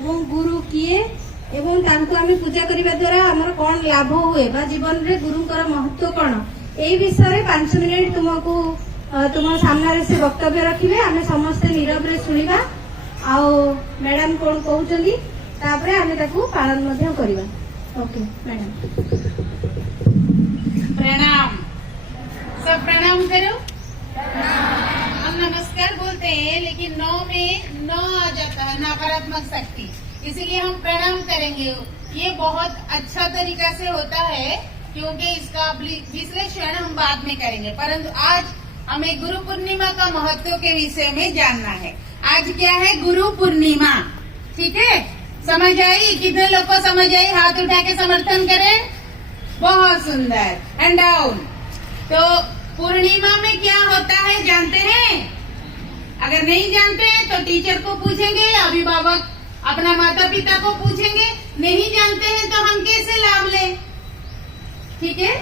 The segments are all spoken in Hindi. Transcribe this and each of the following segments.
एवं गुरु किए एवं तांको आमे पूजा करिबा द्वारा हमर कोन लाभ हुए बा जीवन रे गुरुंकर महत्व कोन ए विषय रे 5 मिनिट तुमको तुम सामने रे से वक्तव्य रखिबे आमे समस्त नीरव रे सुनिबा आ मैडम कोन कहउचंदी तापरे आमे ताकू पालन मध्य करिबा। ओके मैडम प्रणाम। सब प्रणाम करो। हम नमस्कार बोलते हैं लेकिन नौ में नौ आ जाता है नकारात्मक शक्ति, इसीलिए हम प्रणाम करेंगे। ये बहुत अच्छा तरीका से होता है क्योंकि इसका विश्लेषण हम बाद में करेंगे, परंतु आज हमें गुरु पूर्णिमा का महत्व के विषय में जानना है। आज क्या है? गुरु पूर्णिमा। ठीक है, समझ आई? कितने लोग को समझ आई? हाथ उठा के समर्थन करें। बहुत सुंदर। Hand down. तो पूर्णिमा में क्या होता है जानते हैं? अगर नहीं जानते हैं तो टीचर को पूछेंगे, अभिभावक अपना माता पिता को पूछेंगे। नहीं जानते हैं तो हम कैसे लाभ लें? ठीक है,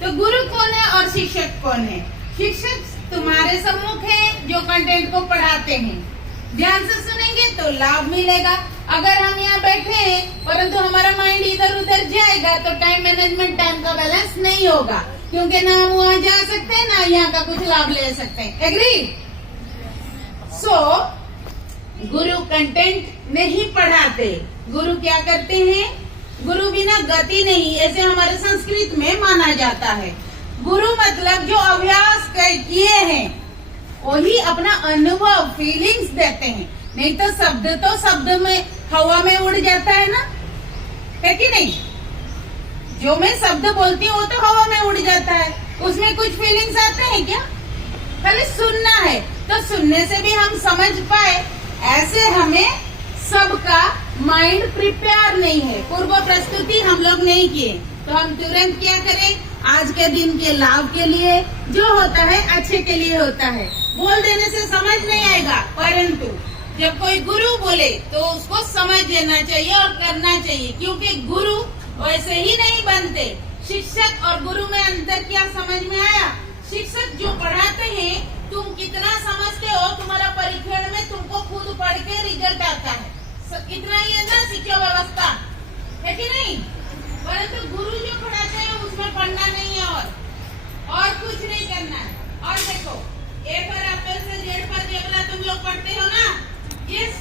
तो गुरु कौन है और शिक्षक कौन है? शिक्षक तुम्हारे सम्मुख है जो कंटेंट को पढ़ाते हैं। ध्यान से सुनेंगे तो लाभ मिलेगा। अगर हम यहाँ बैठे हैं परंतु हमारा माइंड इधर उधर जाएगा तो टाइम मैनेजमेंट, टाइम का बैलेंस नहीं होगा, क्योंकि ना हम वहाँ जा सकते हैं ना यहाँ का कुछ लाभ ले सकते हैं। एग्री? गुरु कंटेंट नहीं पढ़ाते। गुरु क्या करते हैं? गुरु बिना गति नहीं, ऐसे हमारे संस्कृत में माना जाता है। गुरु मतलब जो अभ्यास किए हैं वही अपना अनुभव, फीलिंग्स देते हैं। नहीं तो शब्द में हवा में उड़ जाता है ना, है कि नहीं? जो मैं शब्द बोलती हूँ वो तो हवा में उड़ जाता है, उसमें कुछ फीलिंग्स आते हैं क्या? खाली सुनना है, तो सुनने से भी हम समझ पाए, ऐसे हमें सबका माइंड प्रिपेयर नहीं है, पूर्व प्रस्तुति हम लोग नहीं किए, तो हम तुरंत क्या करें? आज के दिन के लाभ के लिए जो होता है अच्छे के लिए होता है। बोल देने से समझ नहीं आएगा, परंतु जब कोई गुरु बोले तो उसको समझ लेना चाहिए और करना चाहिए, क्योंकि गुरु वैसे ही नहीं बनते। शिक्षक और गुरु में अंतर क्या समझ में आया? शिक्षक जो पढ़ाते हैं तुम कितना समझते हो, तुम्हारा परीक्षण में तुमको खुद पढ़ के रिजल्ट आता है, इतना ही है ना शिक्षा व्यवस्था, है कि नहीं? परंतु गुरु जो पढ़ाते हैं उसमें पढ़ना नहीं है और कुछ नहीं करना है। और देखो, ए पर एप्पल से जेड पर जेबला तुम लोग पढ़ते हो ना? यस,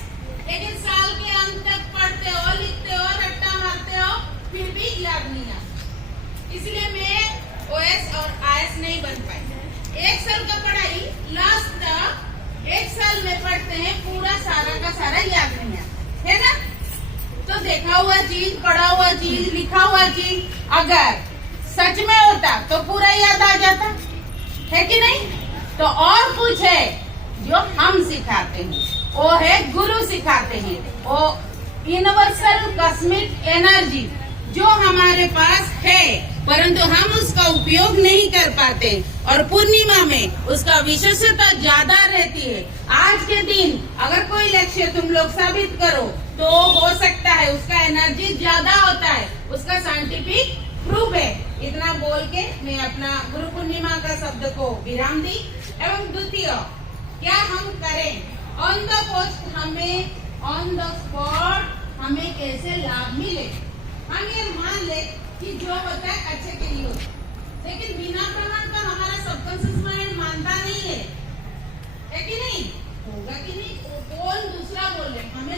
लेकिन साल के अंत तक पढ़ते हो, लिखते हो, रट्टा मारते हो, फिर भी याद नहीं आता। इसलिए मैं ओएस और आईएएस नहीं बन पाई। एक साल का पढ़ाई लास्ट तक एक साल में पढ़ते हैं, पूरा सारा का सारा याद नहीं आता, है ना? तो देखा हुआ चीज, पढ़ा हुआ चीज, लिखा हुआ चीज अगर सच में होता तो पूरा याद आ जाता, है कि नहीं? तो और कुछ है जो हम सिखाते हैं, वो है गुरु सिखाते हैं। वो यूनिवर्सल कॉस्मिक एनर्जी जो हमारे पास है, परंतु हम उसका उपयोग नहीं कर पाते, और पूर्णिमा में उसका विशेषता ज्यादा रहती है। आज के दिन अगर कोई लक्ष्य तुम लोग साबित करो तो हो सकता है उसका एनर्जी ज्यादा होता है, उसका साइंटिफिक प्रूफ है। इतना बोल के मैं अपना गुरु पूर्णिमा का शब्द को विराम दी। एवं द्वितीय, क्या हम करें? ऑन द पोस्ट हमें, ऑन द स्पॉट हमें कैसे लाभ मिले? हम ये मान ले कि जो होता है अच्छे के लिए होता है, लेकिन बिना प्रमाण का हमारा सबकॉन्शियस माइंड मानता नहीं है कि नहीं? होगा कि नहीं? कौन दूसरा बोले हमें